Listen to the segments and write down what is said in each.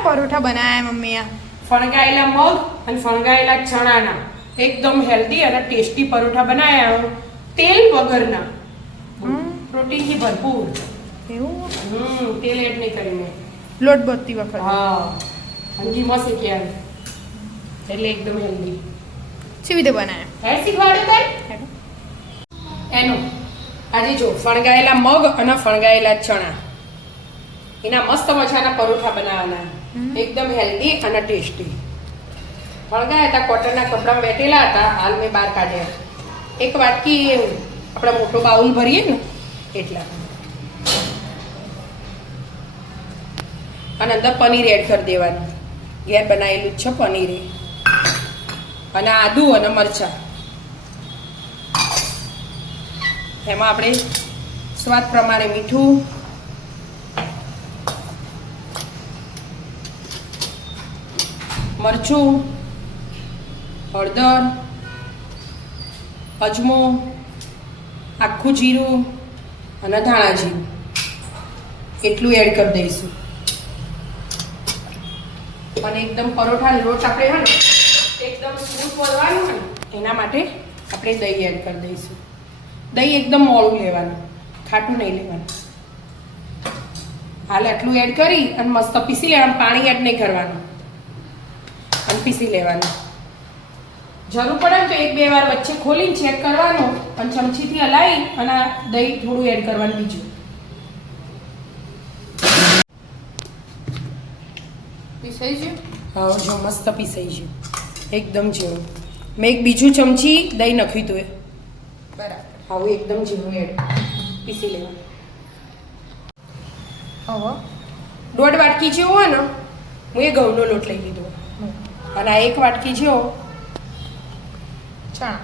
શેના પરોઠા બનાવ્યા મમ્મીએ? ફણગાયેલા મગ અને ફણગાયેલા ચણાના એકદમ હેલ્ધી અને ટેસ્ટી પરોઠા બનાવ્યા, તેલ વગરના, પ્રોટીનથી ભરપૂર. એવું? તેલ એડ નહીં કરીને. લોટ બોતતી વખત? હા, અને ઘીમાં શેક્યા એટલે એકદમ હેલ્ધી. કેવી રીતે બનાવ્યા? હેડ શીખવાડે તાર એનું. આજે જો ફણગાયેલા મગ અને ફણગાયેલા ચણા, એના મસ્ત મજાના પરોઠા બનાવવાના, એકદમ હેલ્ધી અને ટેસ્ટી. ફણગાયા હતા, કોટનના કપડામાં બેઠેલા હતા, હાલ મેં બહાર કાઢ્યા. એક વાટકી આપણે મોટો બાઉલ ભરીએ ને એટલા, અને અંદર પનીર એડ કરી દેવાનું. ઘેર બનાવેલું જ છે પનીર, અને આદુ અને મરચાં. એમાં આપણે સ્વાદ પ્રમાણે મીઠું, મરચું, હળદર, અજમો, આખું જીરું અને ધાણા જીરું એટલું એડ કરી દઈશું. અને એકદમ પરોઠા લોટ આપણે હે ને એકદમ સ્મૂથ વધવાનું હોય ને એના માટે આપણે દહીં એડ કરી દઈશું. દહીં એકદમ મોળું લેવાનું, ખાટું નહીં લેવાનું. હાલ એટલું એડ કરી અને મસ્ત પીસી લેવાનું, પાણી એડ નહીં કરવાનું, અને પીસી લેવાનું. જરૂર પડે તો એક બે વાર વચ્ચે ખોલીને ચેક કરવાનું, અને ચમચીથી હલાવી અને દહીં થોડું એડ કરવાનું બીજું. પીસાઈ ગયું? હા, જો મસ્ત પીસાઈ ગયું એકદમ જેવું. મેં એક બીજું ચમચી દહીં નાખ્યું હતું બરાબર. આવું એકદમ ઝીણું એડ પીસી લેવાનું. હવે 1.5 વાટકી જેવો હોય ને, હું એ ઘઉંનો લોટ લઈ લીધો, અને આ 1 વાટકી જેવો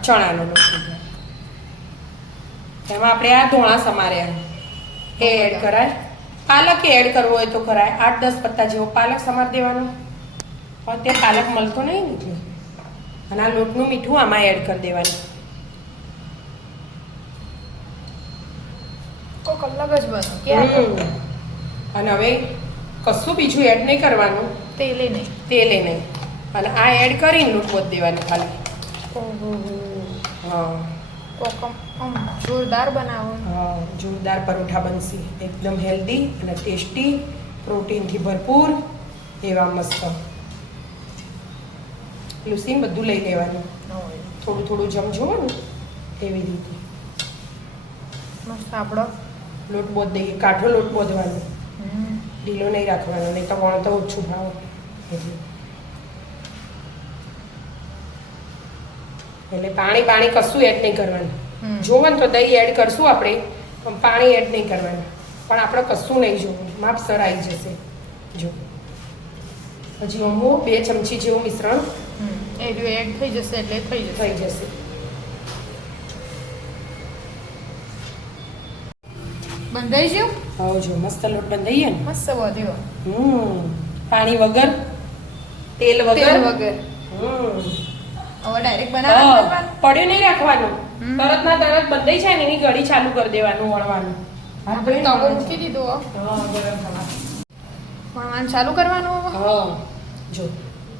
ચણાનો લોટ લીધો. એમાં આપણે આ ધોણા સમાર્યા એ એડ કરાય. પાલક એડ કરવો હોય તો કરાય. 8-10 પત્તા જેવો પાલક સમાર દેવાનો, પણ તે પાલક મળતો નહીં ને એટલે. અને આ લોટનું મીઠું આમાં એડ કરી દેવાનું. કોક અલગ જ બનો. અને હવે કશું બીજું એડ નહીં કરવાનું, તેલે નહીં. તેલે નહીં. અને આ એડ કરીને લોટ બોત દેવાનું ખાલી. હા, જોરદાર બનાવો. હા, જોરદાર પરોઠા બનશે. એકદમ હેલ્ધી અને ટેસ્ટી, પ્રોટીનથી ભરપૂર એવા મસ્ત. લુસીન બધું લઈ લેવાનું, થોડું થોડું જમજો ને એવી રીતે. મસ્ત આપણો લોટ બોધ દઈએ, કાઠો લોટ બોધવાનો, ઢીલો નહીં રાખવાનો, નહીં તો વણ તો ઓછું ભાવ. એટલે પાણી કશું એડ નહીં કરવાનું. જોવો ને તો દહીં એડ કરશું આપણે, પણ પાણી એડ નહીં કરવાનું. પણ આપણે કશું નહીં જોવું, માપસર આવી જશે. જો હજી અમુક 2 ચમચી જેવું મિશ્રણ એ જો એડ થઈ જશે એટલે થઈ જશે. બંધાઈ ગયું? હવે જો મસ્ત લોટ બંધાઈએ ને, મસ્ત વધ્યો. પાણી વગર, તેલ વગર. હવે ડાયરેક્ટ બનાવવાનું, પડ્યું નહીં રાખવાનું. તરત ના તરત બંધાઈ જાય ને એની ગળી ચાલુ કરી દેવાનું, વણવાનું. આપણે તવો મૂકી દીધો. વણવાનું ચાલુ કરવાનું. હા, જો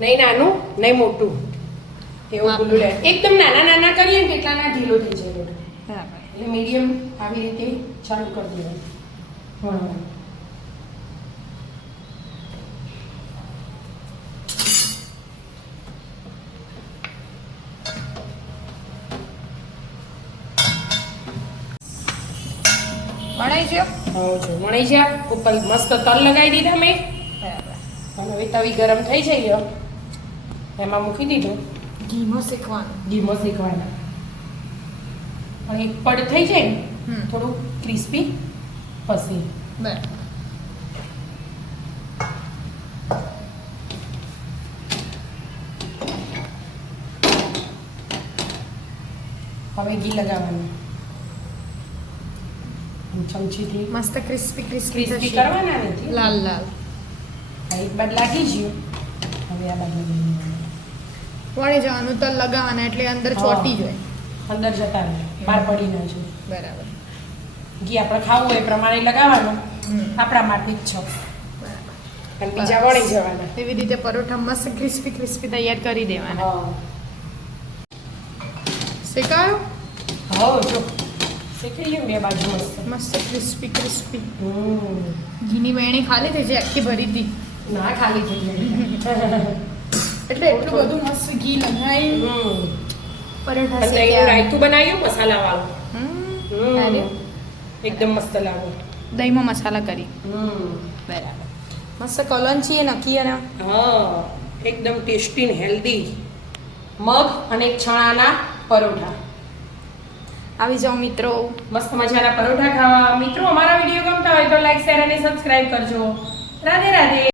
નહીં નાનું નહીં મોટું એવું ગુલ્લું લે. એકદમ નાના નાના કરીએ ને કેટલા ના ઢીલો થઈ જાય લોટ. એટલે મીડિયમ આવી રીતે ચાલુ કરી દેવાનું વણવાનું. વણાઈ ગયો? હા, જો વણાઈ જા. ઉપર મસ્ત તલ લગાવી દીધા મેં. અને હવે તવી ગરમ થઈ જાય એમાં મૂકી દીધું. ઘીમાં શેકવાનું. ઘીમાં શેકવાના. પણ એક પડ થઈ જાય ને થોડું ક્રિસ્પી પછી. હવે ઘી લગાવવાનું, ચમચીથી મસ્ત ક્રિસ્પી કરવાના ને. લાલ લાલ. એક બાદ લાગી ગયું, હવે આ બાજુ વળી જવાનું, તલ લગાવવાના એટલે અંદર ચોટી જાય, અંદર જતા રહે, બહાર પડી ના જોઈએ. બરાબર. ઘી આપણે ખાવું હોય એ પ્રમાણે લગાવવાનું, આપણા માટે જ છે. અને બીજા વળી જવાના. એવી રીતે પરોઠા મસ્ત ક્રિસ્પી ક્રિસ્પી તૈયાર કરી દેવાના. હા શેકાયો હા જો શીખી ગયું બે બાજુ મસ્ત. મસ્ત ક્રિસ્પી ક્રિસ્પી. હમ. ઘીની વેણી ખાલી થઈ જાય આખી ભરી હતી ના ખાલી થઈ જાય. એટલે એટલું બધું મસ્ત ઘી લગાવી પરોઠા અને એનું શેક્યા. રાયતું બનાવ્યું મસાલા વાળું. અરે, એકદમ મસ્ત લાગે. દહીંમાં મસાલા કરી બરાબર. મસ્ત કલંચી નક્કી અને હા એકદમ ટેસ્ટી ને હેલ્ધી મગ અને ચણાના પરોઠા. આવી જાઓ મિત્રો. મસ્ત મજાના પરોઠા ખાવા. મિત્રો અમારા વિડીયો ગમતા હોય તો લાઈક શેર અને સબસ્ક્રાઇબ કરજો. રાધે રાધે.